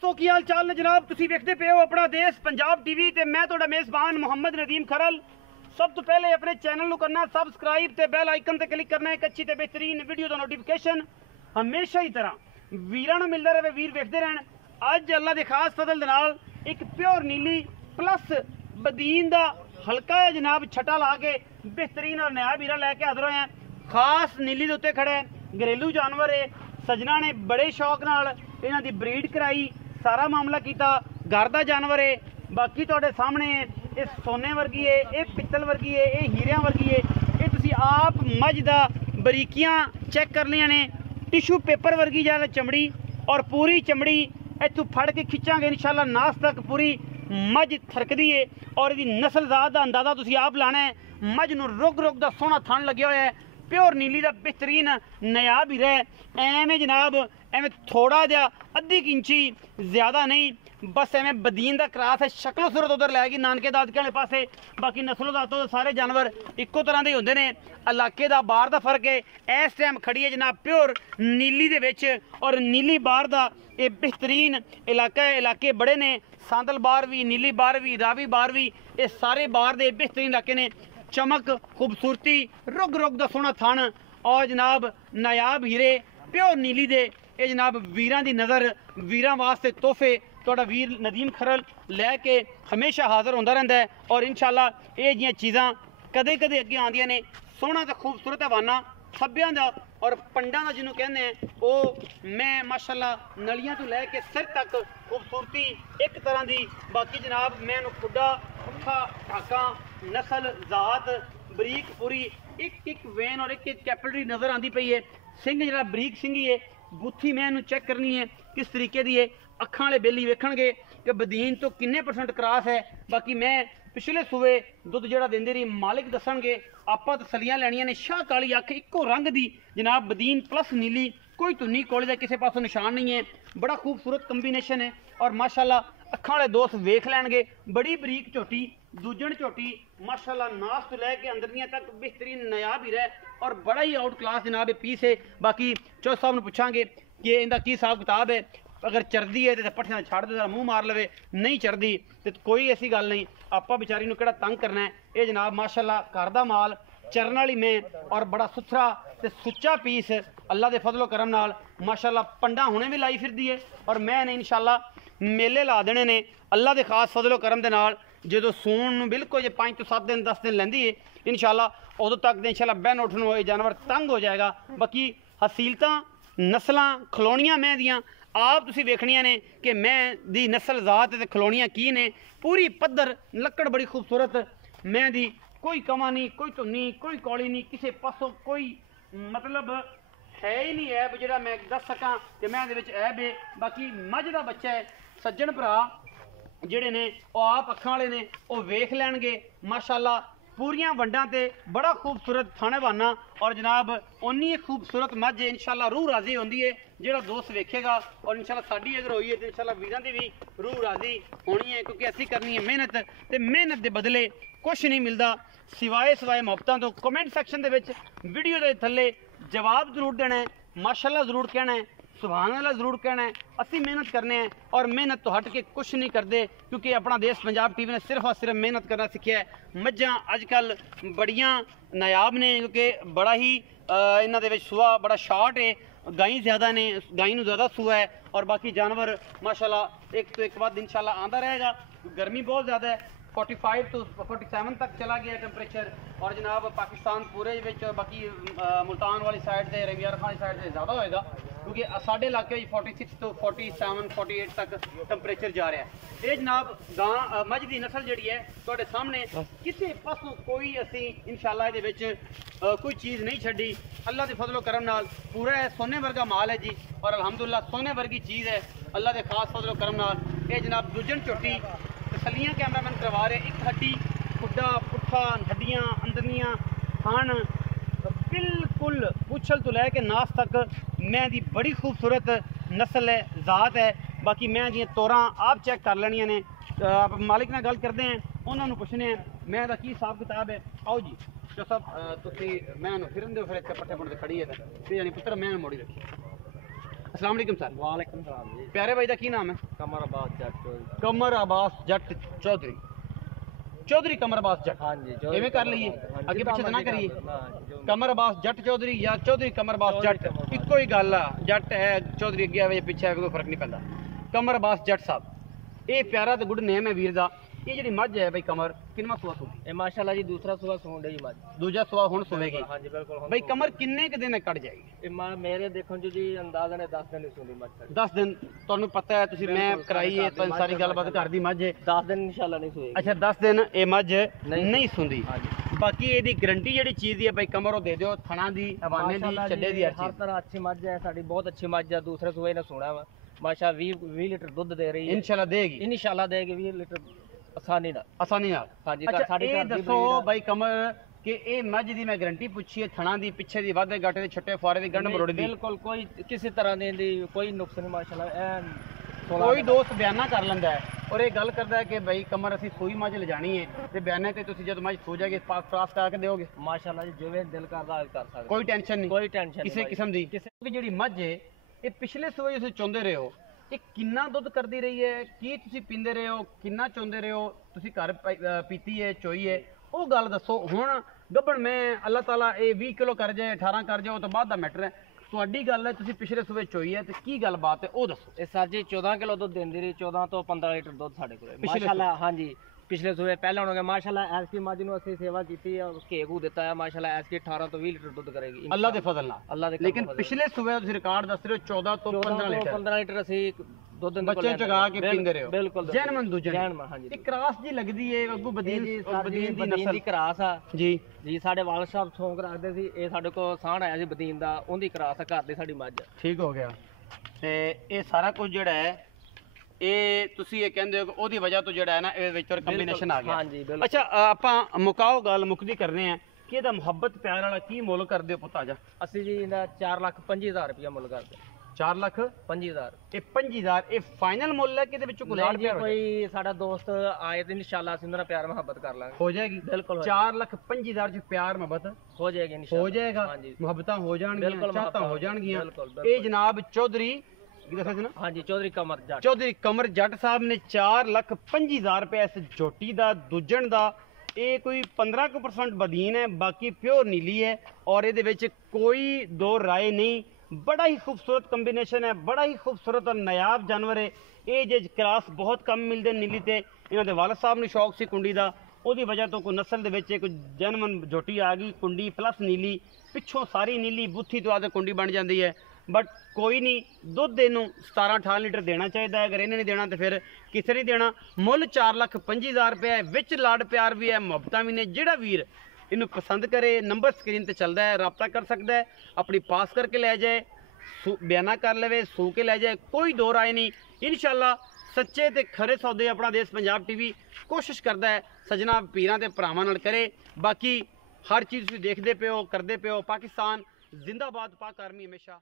दोस्तों की हाल चाल ने जनाब तुसी वेखदे पे हो अपना देश पंजाब टीवी ते मैं तुहाडा मेज़बान मोहम्मद नदीम खरल। सब तो पहले अपने चैनल नू करना सबसक्राइब ते बेल आइकन ते क्लिक करना एक अच्छी ते बेहतरीन वीडियो दा नोटिफिकेशन हमेशा ही तरह वीरां नू मिलदा रहे, वीर वेखदे रहन। अज अल्लाह दे खास फजल दे नाल एक प्योर नीली प्लस बदीन दा हल्का है जनाब छटा ला के बेहतरीन और नया वीरा लैके हाजिर होए हैं। खास नीली दे उत्ते खड़ा है, घरेलू जानवर है। सजना ने बड़े शौक नाल इन्हां दी ब्रीड कराई, सारा मामला किया। घर का जानवर है, बाकी तुहाडे सामने ये सोने वर्गी है, ये पित्तल वर्गी है, ये हीरियां वर्गी है। ये तुसी आप मझ दा बरीकियां चेक कर लिया ने, टिशू पेपर वर्गी ज़्यादा चमड़ी और पूरी चमड़ी इत्थों फड़ के खिंचांगे इंशाल्लाह नास तक पूरी मझ थरकदी है। और इसकी नस्ल जात का अंदाजा तुसी आप लाना है। मझ नूं रुग रुग दा सोहना थन लग्या होया है, प्योर नीली का बेहतरीन नया भी रहे। एवें जनाब एवें थोड़ा जहा अद्धी इंची ज़्यादा नहीं, बस एवें बदीन का क्रास है। शक्लो सूरत उधर लैगी नानके दादके वाले पासे, बाकी नस्लों दातों सारे जानवर इक्को तरह के होंगे ने। इलाके का बाहर का फर्क है। इस टाइम खड़ी है जनाब प्योर नीली दे विच और नीली बाहर का ये बेहतरीन इलाका है। इलाके बड़े ने, सांदल बार भी, नीली बार भी, रावी बार भी, ये सारे बाहर के बेहतरीन इलाके ने। चमक खूबसूरती रुग रुग दा सोहना थन और जनाब नायाब हीरे प्योर नीली दे ये जनाब वीरां दी नज़र वीरां वास्ते तोहफे तुहाडा वीर नदीम खरल लैके हमेशा हाज़र होंदा रहिंदा है। और इंशाल्लाह ये जिहियां चीज़ां कदे कदे अगे आंदियां ने। सोहना ते खूबसूरत हवाना थब्बियां दा और पंडां दा जिन्हों कहने हैं वो मैं माशाल्लाह नलियां तो लैके सिर तक खूबसूरती एक तरह की। बाकी जनाब मैं खुडा पुट्ठा ढाका नस्ल जात बरीक पूरी एक एक वेन और एक एक कैपिलरी नज़र आती पई है। सिंह जरा बरीक सिंह ही है। गुत्थी मैं चेक करनी है किस तरीके की है। अखां वाले बेली वेखणगे कि बदीन तो किन्ने परसेंट क्रॉस है। बाकी मैं पिछले सूबे दुध जड़ा देंदी रही, मालिक दसणगे। आपां तसलियां लैणियां ने। शाह काली अख इक्को रंग दी जनाब बदीन प्लस नीली, कोई धुन्नी कोले का किसी पासों निशान नहीं है। बड़ा खूबसूरत कंबीनेशन है और माशाल्लाह अखां वाले दोस्त वेख लैणगे। बड़ी बरीक झोटी, दूजण झोटी माशाल्लाह नास तो लैके अंदरनियां तक बेहतरीन नया भी रहे और बड़ा ही आउट क्लास जनाब ये पीस है। बाकी चौथ साहब ने पूछांगे कि इनका की हिसाब किताब है। अगर चरदी है तो पट्ठियां छड़ दे, मुँह मार लवे। नहीं चरदी तो कोई ऐसी गल नहीं, आपा बेचारी नूं किहड़ा तंग करना है। ये जनाब माशाल्लाह घर दा माल चरन वाली में और बड़ा सुथरा ते सुच्चा पीस अल्लाह के फजलो करम नाल माशाल्लाह पंडा हुणे भी लाई फिरदी है। और मैं ने इंशाल्लाह मेले ला देने ने अल्लाह के खास फजलो करम दे नाल। जो सूण नूं बिल्कुल जो 5 तो 7 दिन 10 दिन लैंदी है इंशाल्लाह उदों तक इंशाल्लाह बहन उठन होए जानवर तंग हो जाएगा। बाकी हसीलतां नस्लां खलोणियां मैं दियां आप तुसी वेखणियां ने कि मैं दी नस्ल जात ते खलोणियां की ने। पूरी पद्धर लक्कड़ बड़ी खूबसूरत मैं दी, कोई कमा नहीं, कोई धुन्नी, कोई कौली नहीं, किसी पासों कोई मतलब है ही नहीं ऐब जिहड़ा मैं दस सकां कि मैं दे विच ऐब है। बाकी मझ दा बच्चा है। सज्जन भरा जिहड़े ने वो आप अखां वाले ने वो वेख लैणगे माशाल्लाह पूरियां वंडां ते बड़ा खूबसूरत थाने बाना और जनाब उन्नी खूबसूरत मझ इंशाल्लाह रूह राजी होंदी है जिहड़ा दोस्त वेखेगा। और इंशाल्लाह साडी अगर होई है तो इंशाल्लाह वीरां दी भी रूह राजी होनी है, क्योंकि असीं करनी है मेहनत ते मेहनत दे बदले कुछ नहीं मिलता सिवाय मुहब्बतां तो। कमेंट सैक्शन दे विच वीडियो दे थल्ले जवाब जरूर देना है, माशाल्लाह जरूर कहना है, सुभान अल्लाह जरूर कहना है। असी मेहनत करने हैं और मेहनत तो हट के कुछ नहीं करते, क्योंकि अपना देश पंजाब टीवी ने सिर्फ और सिर्फ मेहनत करना सीखा है। मझां अजकल बड़ियां नायाब ने, क्योंकि बड़ा ही इन्हां दे विच सूआ बड़ा शॉर्ट है। गाई ज़्यादा ने, गाई नूं ज़्यादा सूआ है और बाकी जानवर माशाल्लाह एक तो एक बाद इंशाल्लाह आंदा रहेगा। गर्मी बहुत ज़्यादा है, 45 तो 47 तक चला गया टेम्परेचर। और जनाब पाकिस्तान पूरे विच बाकी मुल्तान वाली साइड से रवियार खान वाली साइड से ज़्यादा होएगा, क्योंकि साढ़े इलाके 46 तो 47 48 तक टेम्परेचर जा रहा है। ये जनाब गां मझ की नस्ल जी है तुहाडे सामने, किसी पासों कोई असी इंशाल्लाह इहदे विच कोई चीज़ नहीं छड्डी। अल्लाह के फजलो करम नाल पूरा है, सोने वर्गा माल है जी और अल्हम्दुलिल्लाह सोने वर्गी चीज़ है अल्लाह के खास फजलो करम नाल। ये जनाब दूजन झोटी तसलियां कैमरामैन करवा रहे। एक हड्डी खुडा पुट्ठा हड्डियां अंदरनियां थान बिल्कुल पुछल तो लैके नास तक मैं दी बड़ी खूबसूरत नस्ल है, जात है। बाकी मैं दी तोरां आप चेक कर लैनियां ने। आप मालिक नाल गल करते हैं, उन्होंने पुछने हैं मैं दा की हिसाब किताब है। आओ जी जो सब तुसी मैं फिरन दो फिर इत्थे पट्ठे पुट्ठे खड़ी है तो यानी पुत्र मैं मोड़ी रखी अस्सलाम वालेकुम सर। वालेकुम सलाम जी। प्यारे भाई का की नाम है? कमर अब्बास जट चौधरी। कमर अब्बास जट चौधरी। चौधरी कमर अब्बास जट। हाँ जी एवं कर लीए, अगे पीछे तो ना करिए। कमर अब्बास जट चौधरी या चौधरी कमर अब्बास जट इको ही गल आ। जट है चौधरी अगे आवे पीछे आवे कोई फर्क नहीं पैंदा। कमर अब्बास जट साहब ये प्यारा तो गुड नेम है वीर दा। ये जी मझ है भाई कमर किनवा सुआ सूगी? ये माशाल्लाह जी दूसरा सुबह सूंड है जी मझ। दूजा सुआ हुण सुवेगी। हाँ जी बिल्कुल। भाई कमर किन्ने क दिन कट जाएगी? ये मेरे देखो जी अंदाजा ने 10 दिन ही सूंदी मझ। 10 दिन ਤੁਹਾਨੂੰ ਪਤਾ ਹੈ ਤੁਸੀਂ ਮੈਂ ਕਰਾਈ ਹੈ ਤਾਂ ਸਾਰੀ ਗੱਲਬਾਤ ਘਰ ਦੀ ਮੱਝ ਹੈ। 10 दिन इंशाल्लाह नहीं सूएगी। ਅੱਛਾ 10 ਦਿਨ ਇਹ ਮੱਝ ਨਹੀਂ ਨਹੀਂ ਸੁੰਦੀ। हाँ जी ਬਾਕੀ ਇਹਦੀ ਗਰੰਟੀ ਜਿਹੜੀ ਚੀਜ਼ ਦੀ ਹੈ ਭਾਈ ਕਮਰ ਉਹ ਦੇ ਦਿਓ ਥਣਾ ਦੀ ਹਵਾਨੇ ਦੀ माशाल्लाह ਚੱਡੇ ਦੀ जी, ਹਰ हर ਚੀਜ਼। तरह अच्छी मझ है साड़ी, बहुत अच्छी मझ है। दूसरे सुबह ने सुना वा माशा 20 लीटर दूध दे रही है। ਇਨਸ਼ਾਅੱਲਾ ਦੇਗੀ इंशाल्लाह देगी 20 लीटर आसानी ना। ਆਸਾਨੀ ਨਾਲ। हाँ जी ਅੱਛਾ साड़ी ਇਹ घर दी ਦੱਸੋ breed है। ਭਾਈ ਕਮਰ ਕਿ ਇਹ ਮੱਝ ਦੀ ਮੈਂ ਗਰੰਟੀ ਪੁੱਛੀ ਹੈ ਥਣਾ ਦੀ ਪਿੱਛੇ ਦੀ ਵਾਧੇ ਗਾਟੇ ਦੇ ਛੱਟੇ ਫੁਆਰੇ ਦੀ ਗੰਢ ਮਰੋੜੀ ਦੀ बिल्कुल कोई किसी तरह दी कोई नुक्स नहीं माशाल्लाह। एन 16 ਕੋਈ ਦੋਸਤ ਬਿਆਨਾ ਕਰ ਲੈਂਦਾ ਹੈ ਔਰ ਇਹ ਗੱਲ ਕਰਦਾ ਹੈ ਕਿ ਭਾਈ ਕਮਰ ਅਸੀਂ ਸੂਈ ਮੱਝ ਲਿਜਾਣੀ ਹੈ ਤੇ ਬਿਆਨੇ ਤੇ ਤੁਸੀਂ ਜਦੋਂ ਮੱਝ ਸੋ ਜਾਏਗੀ ਪਾਸ ਕਰਾਸ ਕਰਕੇ ਦਿਓਗੇ? माशाल्लाह जी जिवें दिल करदा कर सकते। ਕੋਈ ਟੈਨਸ਼ਨ ਨਹੀਂ कोई टेंशन ਕਿਸੇ ਕਿਸਮ ਦੀ। ਕਿ ਜਿਹੜੀ ਮੱਝ ਹੈ ਇਹ ਪਿਛਲੇ ਸੂਏ ਤੁਸੀਂ ਚੁੰਦੇ ਰਹੇ ਹੋ ਇਹ ਕਿੰਨਾ ਦੁੱਧ ਕਰਦੀ ਰਹੀ ਹੈ? ਕੀ ਤੁਸੀਂ ਪੀਂਦੇ ਰਹੇ ਹੋ? ਕਿੰਨਾ ਚੁੰਦੇ ਰਹੇ ਹੋ? ਤੁਸੀਂ ਘਰ ਪੀਤੀ ਹੈ ਚੋਈ ਹੈ ਉਹ ਗੱਲ ਦੱਸੋ। ਹੁਣ ਗੱਭਣ ਮੈਂ ਅੱਲਾਹ ਤਾਲਾ ਇਹ 20 ਕਿਲੋ ਕਰ ਜਾਏ 18 ਕਰ ਜਾਏ ਉਹ ਤੋਂ ਬਾਅਦ ਦਾ ਮੈਟਰ ਹੈ। ਤੁਹਾਡੀ ਗੱਲ ਹੈ ਤੁਸੀਂ ਪਿਛਲੇ ਸੂਏ ਚੋਈ ਹੈ ਤੇ ਕੀ ਗੱਲਬਾਤ ਹੈ ਉਹ ਦੱਸੋ। ਇਹ ਸਰ ਜੀ 14 ਕਿਲੋ ਦੁੱਧ ਦਿੰਦੀ ਰਹੀ। 14 ਤੋਂ 15 ਲੀਟਰ ਦੁੱਧ ਸਾਡੇ ਕੋਲ ਪਿਛਲੇ ਮਾਸ਼ਾਅੱਲਾ। ਹਾਂਜੀ ਪਿਛਲੇ ਸੂਏ ਪਹਿਲਾਂ ਹੋਣਗੇ ਮਾਸ਼ਾਅੱਲਾ। ਐਸਕੀ ਮੱਝ ਨੂੰ ਅਸੀਂ ਸੇਵਾ ਕੀਤੀ ਹੈ, ਘੇਗੂ ਦਿੱਤਾ ਹੈ ਮਾਸ਼ਾਅੱਲਾ। ਐਸਕੀ 18 ਤੋਂ 20 ਲੀਟਰ ਦੁੱਧ ਕਰੇਗੀ ਅੱਲਾਹ ਦੇ ਫਜ਼ਲ ਨਾਲ। ਅੱਲਾਹ ਦੇ ਲੇਕਿਨ ਪਿਛਲੇ ਸੂਏ ਤੁਸੀਂ ਰਿਕਾਰਡ ਦੱਸ ਰਹੇ ਹੋ 14 ਤੋਂ 15 ਲੀਟਰ 15 ਲੀਟਰ ਅਸੀਂ ਦੁੱਧ ਦੇ ਬੱਚੇ ਚਗਾ ਕੇ ਪੀਂਦੇ ਰਹੇ ਹੋ। ਬਿਲਕੁਲ ਜੈਨਮਨ ਦੂਜੇ ਜੈਨਮਨ ਹਾਂਜੀ ਇਹ ਕਰਾਸ ਜੀ ਲੱਗਦੀ ਹੈ ਅੱਗੂ ਬਦੀਨ ਜੀ ਬਦੀਨ ਦੀ ਬਦੀਨ ਨਸਲ ਦੀ ਕਰਾਸ ਆ ਜੀ। ਜੀ। ਸਾਡੇ ਵਾਲਦ ਸਾਹਿਬ ਸ਼ੌਂਕ ਰੱਖਦੇ ਸੀ, ਇਹ ਸਾਡੇ ਕੋਲ ਸਾਣ ਆਇਆ ਸੀ ਬਦੀਨ ਦਾ, ਉਹਦੀ ਕਰਾਸ ਆ ਘਰ ਦੀ ਸਾਡੀ ਮੱਝ। ਠੀਕ ਹੋ ਗਿਆ। ਤੇ ਇਹ ਸਾਰਾ ਕੁਝ ਜਿਹੜਾ ਹੈ ਇਹ ਤੁਸੀਂ ਇਹ ਕਹਿੰਦੇ ਹੋ ਕਿ ਉਹਦੀ ਵਜ੍ਹਾ ਤੋਂ ਜਿਹੜਾ ਹੈ ਨਾ ਇਹ ਵਿੱਚ ਤੋਂ ਕੰਬੀਨੇਸ਼ਨ ਆ ਗਿਆ। ਹਾਂਜੀ ਬਿਲਕੁਲ। ਅੱਛਾ ਆਪਾਂ ਮੁਕਾਓ ਗੱਲ ਮੁਕਦੀ ਕਰਨੇ ਆ ਕਿ ਇਹਦਾ ਮੁਹੱਬਤ ਪਿਆਰ ਵਾਲਾ ਕੀ ਮੁੱਲ ਕਰਦੇ ਹੋ ਪੁੱਤ ਆ ਜਾ। ਅਸੀਂ ਜੀ ਇਹਦਾ 4,25,000 ਰੁਪਇਆ ਮੁੱਲ ਕਰਦੇ। 4,25,000 25,000 ਇਹ 25,000 ਇਹ ਫਾਈਨਲ ਮੁੱਲ ਹੈ ਕਿ ਇਹਦੇ ਵਿੱਚੋਂ ਕੋਈ ਲਾੜ ਜੀ ਪਿਆਰ ਹੋ ਜਾਏ? ਕੋਈ ਸਾਡਾ ਦੋਸਤ ਆਏ ਤੇ ਇਨਸ਼ਾਅੱਲਾ ਅਸੀਂ ਉਹਨਾਂ ਨਾਲ ਪਿਆਰ ਮੁਹੱਬਤ ਕਰ ਲਾਂਗੇ। ਹੋ ਜਾਏਗੀ। ਬਿਲਕੁਲ 4,25,000 ਚ ਪਿਆਰ ਮੁਹੱਬਤ ਹੋ ਜਾਏਗੀ ਇਨਸ਼ਾਅੱਲਾ। ਹੋ ਜਾਏਗਾ। ਹਾਂਜੀ ਮੁਹੱਬਤਾਂ ਹੋ ਜਾਣਗੀਆਂ ਬਿਲਕੁਲ ਚਾਹਤਾਂ ਹੋ ਜਾਣਗੀਆਂ। ਬਿਲਕੁਲ ਇਹ ਜਨਾਬ ਚੌਧਰੀ ਕੀ ਦੱਸਿਆ ਸੀ ਨਾ ਹਾਂਜੀ ਚੌਧਰੀ ਕਮਰ ਜੱਟ। ਚੌਧਰੀ ਕਮਰ ਜੱਟ ਸਾਹਿਬ ਨੇ 4,25,000 ਰੁਪਏ ਇਸ ਝੋਟੀ ਦਾ ਦੂਜਣ ਦਾ। ਇਹ ਕੋਈ 15% ਬਦੀਨ ਹੈ ਬਾਕੀ ਪਿਓਰ ਨੀਲੀ ਹੈ ਔਰ ਇਹਦੇ ਵਿੱਚ ਕੋਈ ਦੋ ਰਾਏ ਨਹੀਂ। ਬੜਾ ਹੀ ਖੂਬਸੂਰਤ ਕੰਬੀਨੇਸ਼ਨ ਹੈ, ਬੜਾ ਹੀ ਖੂਬਸੂਰਤ ਔਰ ਨਾਯਾਬ ਜਾਨਵਰ ਹੈ ਇਹ। ਜੇ ਕਰਾਸ ਬਹੁਤ ਕਮ ਮਿਲਦੇ ਨੀਲੀ ਤੇ ਇਹਨਾਂ ਦੇ ਵਾਲਦ ਸਾਹਿਬ ਨੂੰ ਸ਼ੌਕ ਸੀ ਕੁੰਡੀ ਦਾ, ਉਹਦੀ ਵਜ੍ਹਾ ਤੋਂ ਕੋਈ ਨਸਲ ਦੇ ਵਿੱਚ ਕੋਈ ਜੈਨਮਨ ਝੋਟੀ ਆ ਗਈ ਕੁੰਡੀ ਪਲੱਸ ਨੀਲੀ ਪਿੱਛੋਂ ਸਾਰੀ ਨੀਲੀ ਬੁੱਥੀ ਤੋਂ ਆਦੇ ਕੁੰਡੀ ਬਣ ਜਾਂਦੀ ਹੈ। ਬਟ ਕੋਈ ਨਹੀਂ ਦੁੱਧ ਇਹਨੂੰ 17-18 ਲੀਟਰ ਦੇਣਾ ਚਾਹੀਦਾ ਹੈ। ਅਗਰ ਇਹਨੇ ਨਹੀਂ ਦੇਣਾ ਤਾਂ ਫਿਰ ਕਿਸੇ ਨਹੀਂ ਦੇਣਾ। ਮੁੱਲ 4,25,000 ਰੁਪਏ ਹੈ, ਵਿੱਚ ਲਾਡ ਪਿਆਰ ਵੀ ਹੈ ਮੁਹੱਬਤਾਂ ਵੀ ਨੇ। ਜਿਹੜਾ ਵੀਰ ਇਹਨੂੰ ਪਸੰਦ ਕਰੇ ਨੰਬਰ ਸਕਰੀਨ ਤੇ ਚੱਲਦਾ ਹੈ ਰਾਬਤਾ ਕਰ ਸਕਦਾ ਹੈ। ਆਪਣੀ ਪਾਸ ਕਰਕੇ ਲੈ ਜਾਏ ਬਿਆਨਾ ਕਰ ਲਵੇ ਸੂ ਕੇ ਲੈ ਜਾਏ ਕੋਈ ਦੋ ਰਾਏ ਨਹੀਂ। ਇਨਸ਼ਾਅੱਲਾ ਸੱਚੇ ਤੇ ਖਰੇ ਸੌਦੇ ਆਪਣਾ ਦੇਸ਼ ਪੰਜਾਬ ਟੀਵੀ ਕੋਸ਼ਿਸ਼ ਕਰਦਾ ਹੈ ਸਜਣਾ ਪੀਰਾਂ ਤੇ ਭਰਾਵਾਂ ਨਾਲ ਕਰੇ। ਬਾਕੀ ਹਰ ਚੀਜ਼ ਤੁਸੀਂ ਦੇਖਦੇ ਪਿਓ ਕਰਦੇ ਪਿਓ। ਪਾਕਿਸਤਾਨ ਜ਼ਿੰਦਾਬਾਦ, ਪਾਕ ਆਰਮੀ ਹਮੇਸ਼ਾ